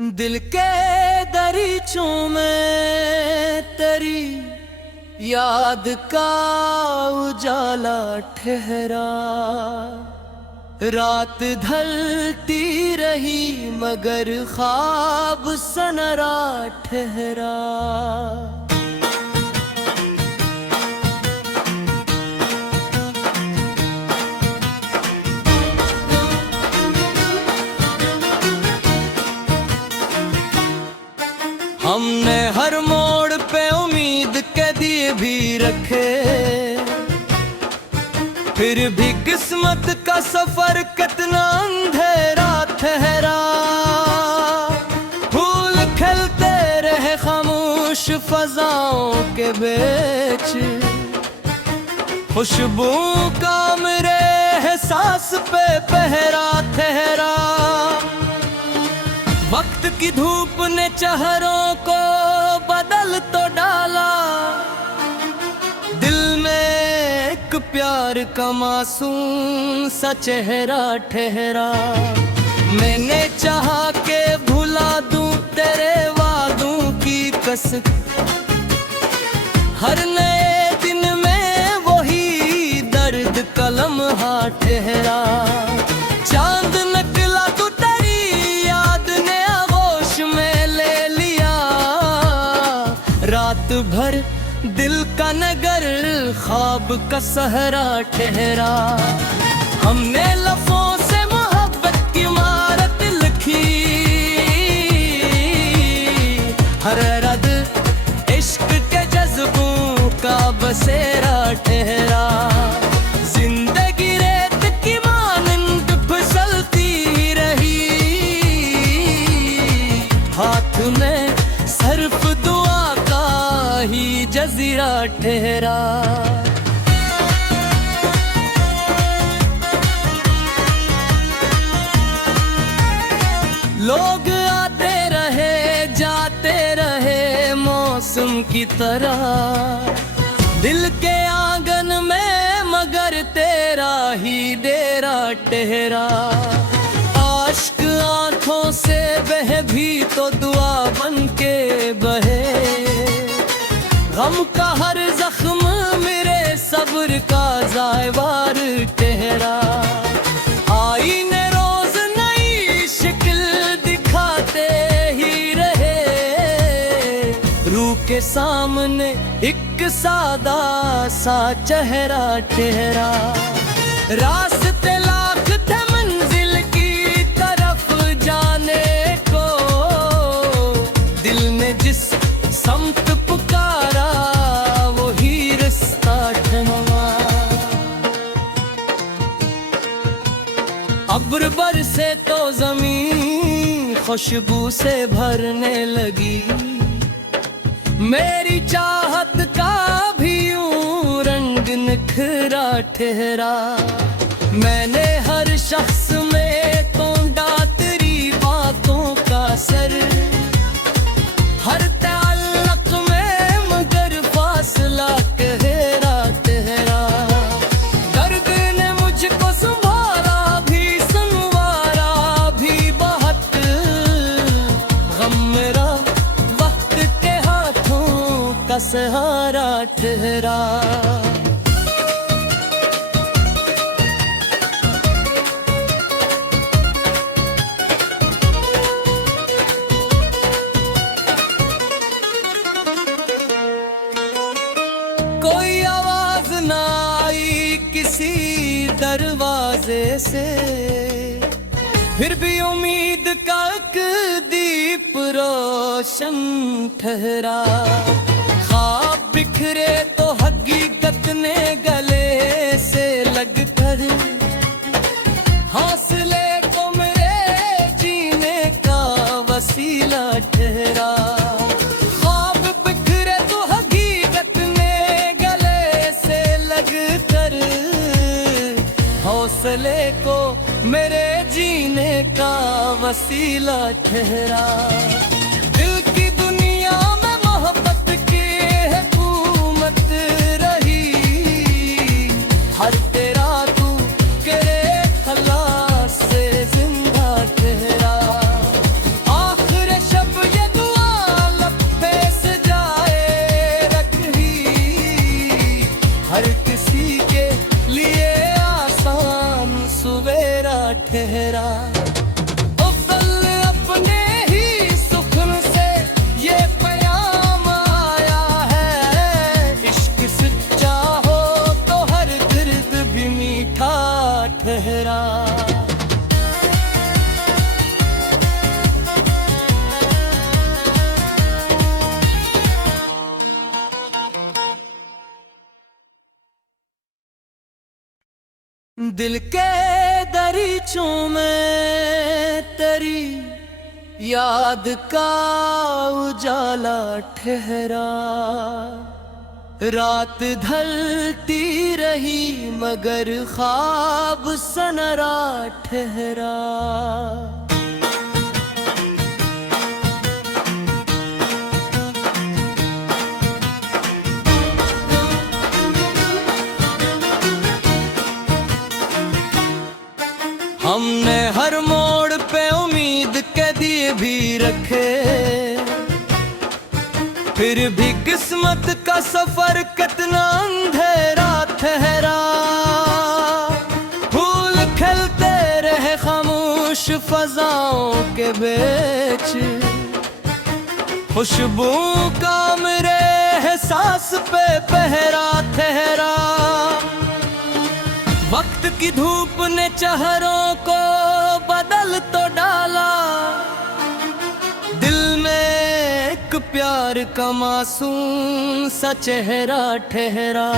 दिल के दरीचों में तेरी याद का उजाला ठहरा। रात ढलती रही मगर ख्वाब सनरा ठहरा। हमने हर मोड़ पे उम्मीद के दिए भी रखे, फिर भी किस्मत का सफर कितना अंधेरा ठहरा। फूल खिलते रहे खामोश फजाओं के बीच, खुशबू का मेरे एहसास पे पहरा ठहरा। वक्त की धूप ने चेहरों को बदल तो डाला, दिल में एक प्यार का मासूम सा चेहरा ठहरा। मैंने चाहा के भुला दूं तेरे वादों की कसक, हर नए दिन में वही दर्द का लम्हा ठहरा। चांद निकला तो तेरी याद ने आगोश में ले लिया, रात भर दिल का नगर ख्वाब का सहरा ठहरा। हमने लफ्ज़ों से मोहब्बत की इमारत लिखी, हर रद इश्क के जज्बों का बसेरा ठहरा। जिंदगी रेत की मानंद फिसलती रही, हाथ में सिर्फ दुआ का ही जजीरा ठहरा। लोग आते रहे जाते रहे मौसम की तरह, दिल के आंगन में मगर तेरा ही डेरा ठहरा। आश्क आंखों से बह भी तो दुआ बन के बहे, गम का हर जख्म मेरे सब्र का ज़ायवार ठहरा। आईने रोज नई शक्ल दिखाते ही रहे, रूह के सामने एक सादा सा चेहरा ठहरा। रास्ते लाख थे मंजिल की तरफ जाने को, दिल ने जिस समत पुकारा वही रास्ता ठहरा। अब्र बरसे तो ज़मीन खुशबू से भरने लगी, मेरी चाहत का भी यूं रंग निखरा ठहरा। मैंने हर शख्स में तोड़ा तेरी बातों का सर, हर ताल्लुक में मगर फासला गहरा ठहरा। दर्द ने मुझको संभाला भी संवारा भी बहुत, गम मेरा वक्त के हाथों का सहारा ठहरा। कोई आवाज ना आई किसी दरवाजे से, फिर भी उम्मीद का एक दीप रोशन ठहरा। ख्वाब बिखरे तो हकीकत ने गले से लगकर, हौसले को मेरे जीने का वसीला ठहरा। ख्वाब बिखरे तो हकीकत ने गले से लगकर, हौसले को मेरे जीने का वसीला ठहरा। दिल की दुनिया में मोहब्बत की हुकूमत रही, हर तेरा तू करे खलास से जिंदा ठहरा। आखिर दिल के दरीचों में तेरी याद का उजाला ठहरा, रात ढलती रही मगर ख्वाब सनरा ठहरा। हमने हर मोड़ पे उम्मीद के दिए भी रखे, फिर भी किस्मत का सफर कितना अंधेरा ठहरा। फूल खिलते रहे खामोश फजाओं के बीच, खुशबू का मेरे एहसास पे पहरा ठहरा। वक्त की धूप ने चेहरों को बदल तो डाला, दिल में एक प्यार का मासूम सा चेहरा ठहरा।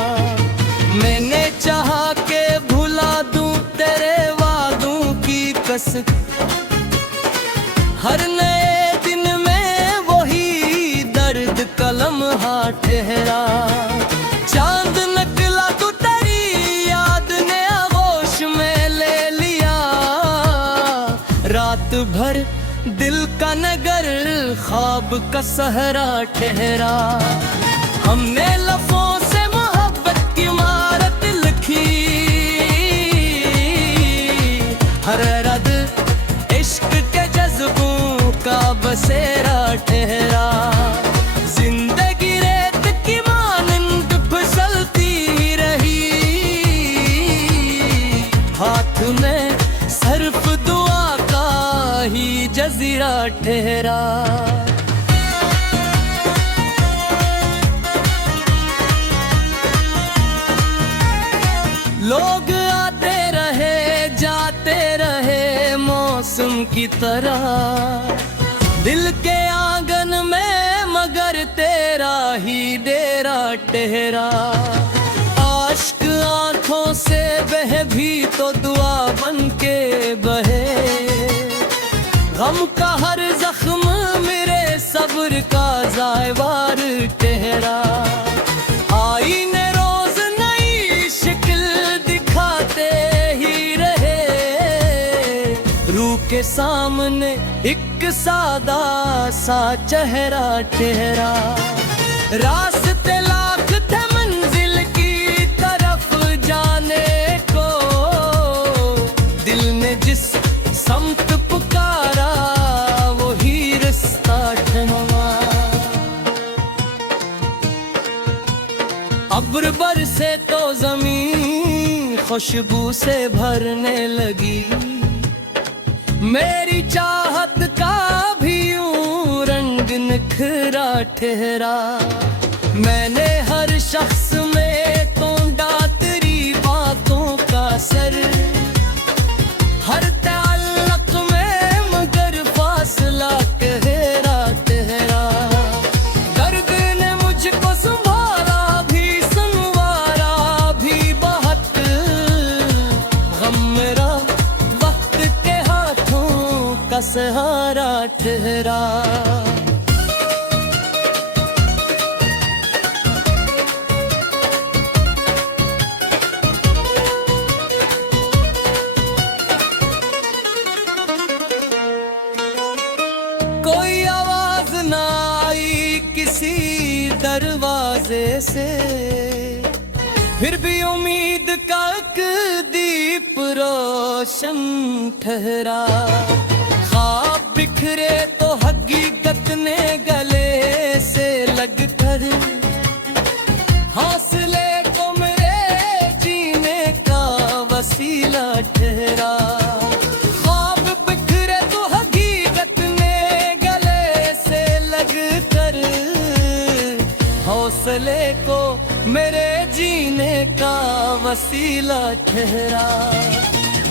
मैंने चाहा के भुला दूं तेरे वादों की कसक, हर नए दिन में वही दर्द का लम्हा ठहरा। चांद निकला तो तेरी याद ने आगोश में ले लिया, रात भर दिल का नगर ख्वाब का सहरा ठहरा। हमने लफ्ज़ों से मोहब्बत की इमारत लिखी, हर रद इश्क के जज्बों का बसेरा ठहरा। जिंदगी रेत की मानंद फिसलती रही, हाथ में सिर्फ दुआ का ही जजीरा ठहरा। लोग आते रहे जाते रहे मौसम की तरह, दिल के आंगन में मगर तेरा ही डेरा ठहरा। आश्क आंखों से बह भी तो दुआ बन के बहे, गम का हर जख्म मेरे सब्र का ज़ायवार ठहरा। आईने रोज नई शक्ल दिखाते ही रहे, रूह के सामने एक सादा सा चेहरा ठहरा। रास्ते लाख थे मंजिल की तरफ जाने को, दिल ने जिस समत पुकारा वही रास्ता ठहरा। अब्र बरसे तो ज़मीन खुशबू से भरने लगी, मेरी चाहत का भी यूं रंग निखरा ठहरा। मैंने हर शख्स में तोड़ा तेरी बातों का सर, हर ताल्लुक में मगर फासला गहरा ठहरा। दर्द ने मुझको संभाला भी संवारा भी बहुत, गम मेरा वक्त के हाथों का सहारा ठहरा। कोई आवाज ना आई किसी दरवाजे से, फिर भी उम्मीद का एक दीप रोशन ठहरा। ख्वाब बिखरे तो हकीकत ने गले से लगकर, हौसले को मेरे जीने का वसीला ठहरा। ख्वाब बिखरे तो हकीकत ने गले से लगकर, हौसले को मेरे जीने का वसीला ठहरा।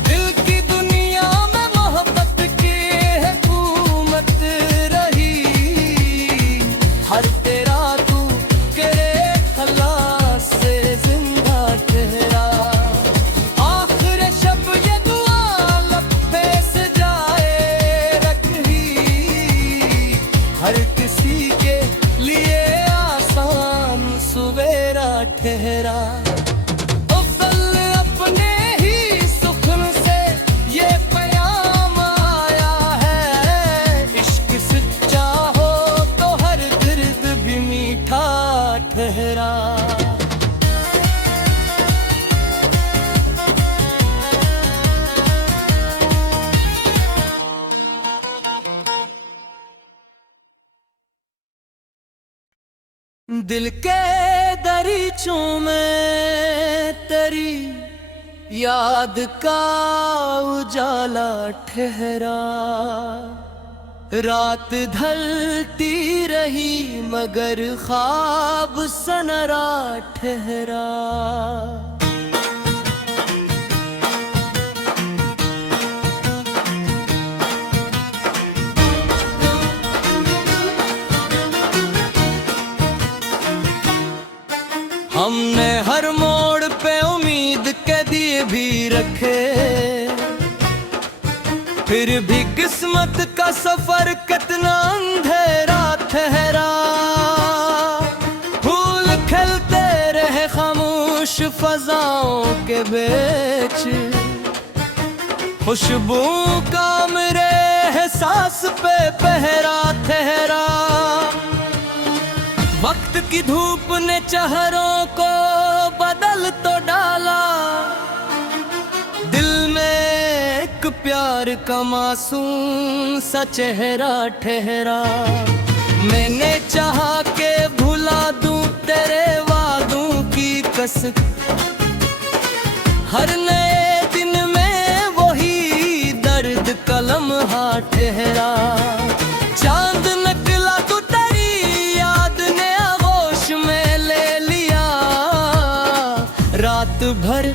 दिल की दुनिया में मोहब्बत की हुकूमत रही, हर तेरा तू करे खलास से जिंदा ठहरा। आखिर दिल के दरीचों में तेरी याद का उजाला ठहरा, रात ढलती रही मगर ख्वाब सनरा ठहरा। हमने हर मोड़ पे उम्मीद के दिए भी रखे, फिर भी किस्मत का सफर कितना अंधेरा ठहरा। फूल खिलते रहे खामोश फजाओं के बीच, खुशबू का मेरे एहसास पे पहरा ठहरा। वक्त की धूप ने चेहरों को बदल तो डाला, दिल में एक प्यार का मासूम सा चेहरा ठहरा। मैंने चाहा के भुला दूं तेरे वादों की कसक, हर नए दिन में वही दर्द का लम्हा ठहरा। चांद निकला तो तेरी याद ने आगोश में ले लिया, रात भर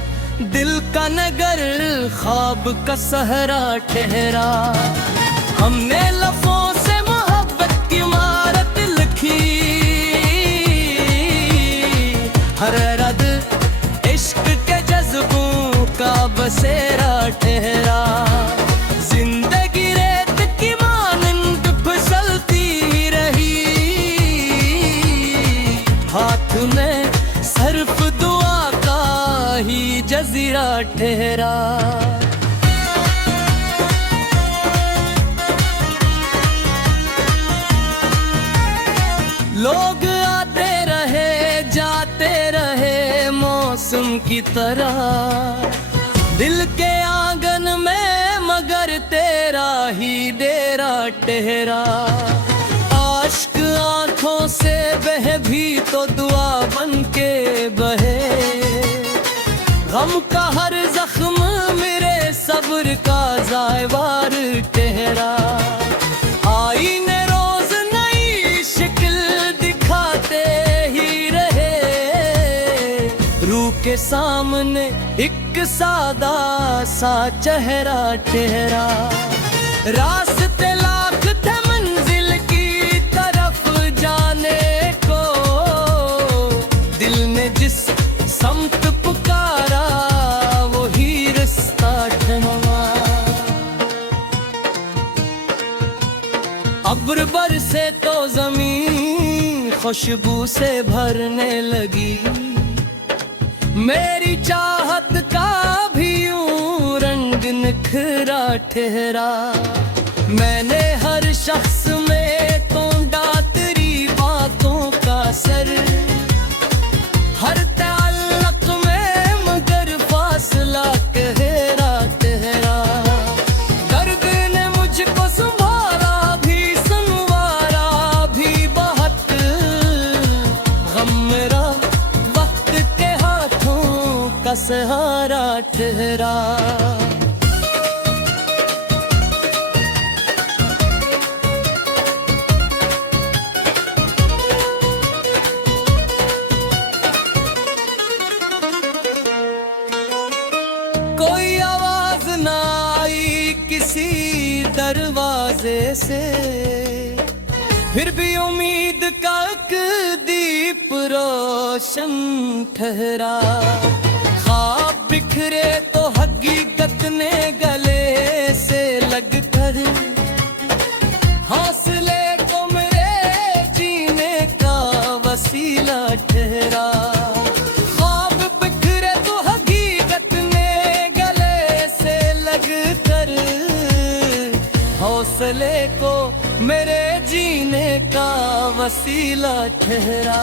दिल का नगर ख्वाब का सहरा ठहरा। हमने लफ्ज़ों से मोहब्बत की इमारत लिखी, हर रद इश्क के जज्बों का बसेरा ठहरा। जिंदगी रेत की मानंद फिसलती रही, हाथ में सिर्फ दुआ का ही जजीरा ठहरा। लोग आते रहे जाते रहे मौसम की तरह, दिल के आंगन में मगर तेरा ही डेरा ठहरा। आश्क आंखों से बह भी तो दुआ बन के बहे, गम का हर जख्म मेरे सब्र का ज़ायवार ठहरा। आईने रोज नई शक्ल दिखाते ही रहे, रूह के सामने एक सादा सा चेहरा ठहरा। रास्ते लाख थे मंजिल की तरफ जाने को, दिल ने जिस समत पुकारा वही रास्ता ठहरा। अब्र बरसे तो जमीन खुशबू से भरने लगी, मेरी चाहत का भी यूं रंग निखरा ठहरा। मैंने हर शख्स में तोड़ा तेरी बातों का सर, हर ताल्लुक में मगर फासला गहरा ठहरा। दर्द ने मुझको संभाला भी संवारा भी बहुत, गम मेरा वक्त के हाथों का सहारा ठहरा। कोई आवाज ना आई किसी दरवाजे से, फिर भी उम्मीद का एक दीप रोशन ठहरा। ख्वाब बिखरे तो हकीकत ने गले से लगकर, हौसले को मेरे जीने का वसीला ठहरा। ख्वाब बिखरे तो हकीकत ने गले से लगकर, हौसले को मेरे जीने का वसीला ठहरा।